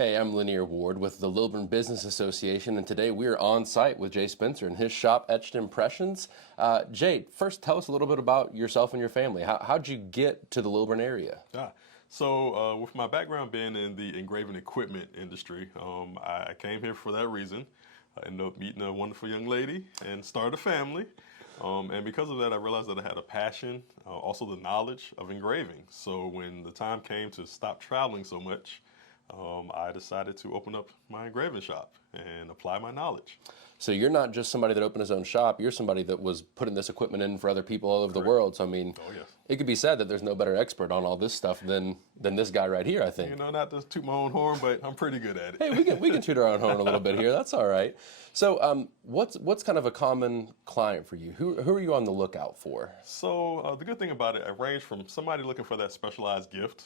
Hey, I'm Lanier Ward with the Lilburn Business Association, and today we are on site with Jay Spencer in his shop, Etched Impressions. Jay, first tell us a little bit about yourself and your family. How'd you get to the Lilburn area? With my background being in the engraving equipment industry, I came here for that reason. I ended up meeting a wonderful young lady and started a family. And because of that, I realized that I had a passion, also the knowledge of engraving. So when the time came to stop traveling so much, I decided to open up my engraving shop and apply my knowledge. So you're not just somebody that opened his own shop, you're somebody that was putting this equipment in for other people all over the world. So I mean, Oh, yes. it could be said that there's no better expert on all this stuff than this guy right here, I think. You know, not to toot my own horn, but I'm pretty good at it. Hey, we can toot our own horn a little bit here. That's all right. So what's kind of a common client for you? Who are you on the lookout for? So the good thing about it, I range from somebody looking for that specialized gift,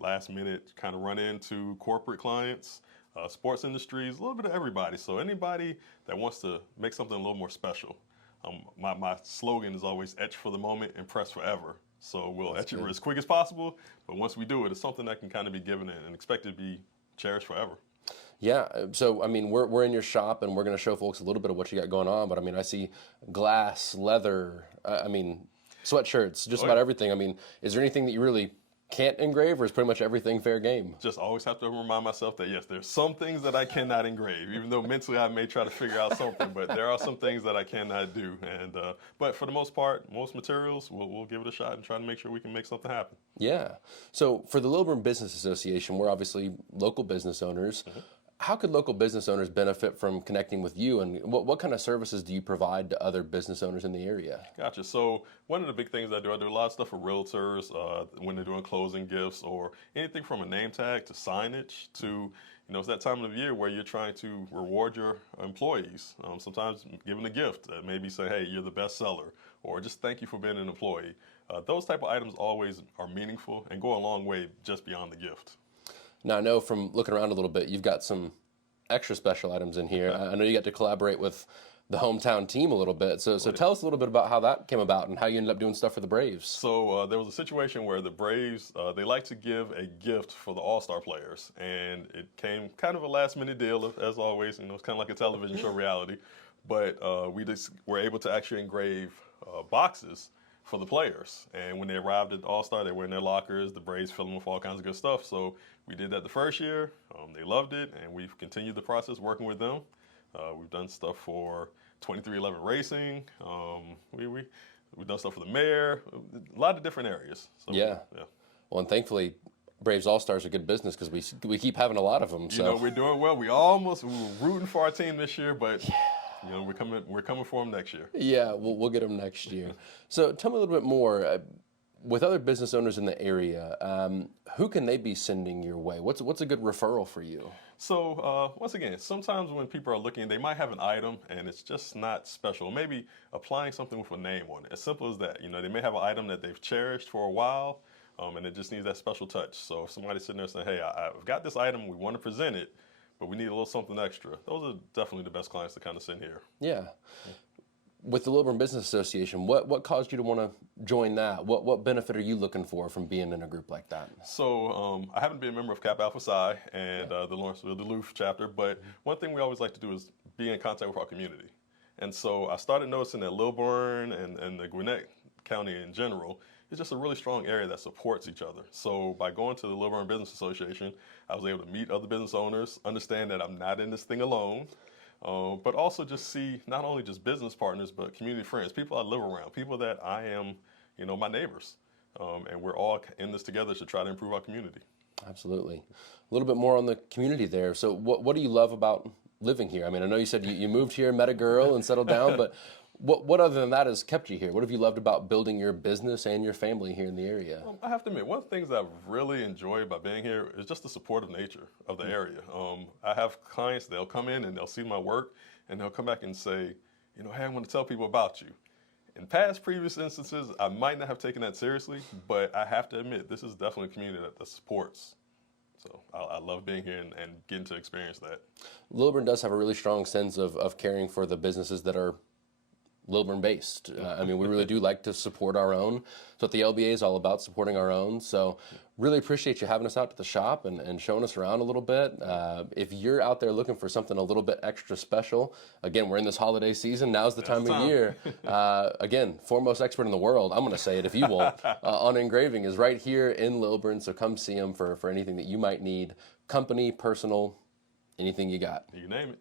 last minute kind of run into corporate clients, sports industries, a little bit of everybody. So anybody that wants to make something a little more special. My slogan is always etch for the moment, impress forever. So we'll etch it as quick as possible, but once we do it, it's something that can kind of be given and expected to be cherished forever. Yeah, so I mean, we're in your shop and we're going to show folks a little bit of what you got going on, but I mean, I see glass, leather, I mean, sweatshirts, just about everything. I mean, is there anything that you really can't engrave, or is pretty much everything fair game? Just always have to remind myself that yes, there's some things that I cannot engrave, even though mentally I may try to figure out something, but there are some things that I cannot do. And but for the most part, most materials, we'll give it a shot and try to make sure we can make something happen. Yeah. So for the Lilburn Business Association, we're obviously local business owners. How could local business owners benefit from connecting with you, and what kind of services do you provide to other business owners in the area? Gotcha. So one of the big things I do a lot of stuff for realtors when they're doing closing gifts or anything from a name tag to signage to, you know, it's that time of the year where you're trying to reward your employees. Sometimes giving a gift, maybe say, hey, you're the best seller, or just thank you for being an employee. Those type of items always are meaningful and go a long way just beyond the gift. Now, I know from looking around a little bit, you've got some extra special items in here. I know you got to collaborate with the hometown team a little bit. So tell us a little bit about how that came about and how you ended up doing stuff for the Braves. So there was a situation where the Braves, they like to give a gift for the All-Star players. And it came kind of a last-minute deal, as always. You know, it's kind of like a television show reality. But we just were able to actually engrave boxes for the players. And when they arrived at All-Star, they were in their lockers. The Braves filled them with all kinds of good stuff. So we did that the first year. They loved it, and we've continued the process working with them. We've done stuff for 2311 Racing. We've done stuff for the mayor. A lot of different areas. So, yeah. Well, and thankfully, Braves All-Stars are good business because we keep having a lot of them. So. You know, we're doing well. We were rooting for our team this year, but you know, we're coming for them next year. Yeah, we'll get them next year. So tell me a little bit more. With other business owners in the area, who can they be sending your way? What's a good referral for you? So once again, sometimes when people are looking, they might have an item and it's just not special. Maybe applying something with a name on it. As simple as that. You know, they may have an item that they've cherished for a while, and it just needs that special touch. So if somebody's sitting there saying, hey, I've got this item, we want to present it, but we need a little something extra. Those are definitely the best clients to kind of send here. Yeah. With the Lilburn Business Association, what caused you to want to join that? What benefit are you looking for from being in a group like that? So I haven't been a member of Kappa Alpha Psi and the Lawrenceville Duluth chapter, but one thing we always like to do is be in contact with our community. And so I started noticing that Lilburn and the Gwinnett County in general is just a really strong area that supports each other. So by going to the Lilburn Business Association, I was able to meet other business owners, understand that I'm not in this thing alone, but also just see not only just business partners, but community friends, people I live around, people that I am, you know, my neighbors. And we're all in this together to try to improve our community. Absolutely. A little bit more on the community there. So what do you love about living here? I mean, I know you said you moved here, met a girl, and settled down, but what other than that has kept you here? What have you loved about building your business and your family here in the area? I have to admit, one of the things I've really enjoyed by being here is just the supportive nature of the area. I have clients, they'll come in and they'll see my work, and they'll come back and say, you know, hey, I want to tell people about you. In previous instances, I might not have taken that seriously, but I have to admit, this is definitely a community that supports. So I love being here and getting to experience that. Lilburn does have a really strong sense of caring for the businesses that are Lilburn based. I mean, we really do like to support our own. That's what the LBA is all about, supporting our own. So really appreciate you having us out to the shop and showing us around a little bit. If you're out there looking for something a little bit extra special, again, we're in this holiday season. Now's the time of year. Again, foremost expert in the world, I'm going to say it if you won't, on engraving is right here in Lilburn. So come see them for anything that you might need, company, personal, anything you got. You name it.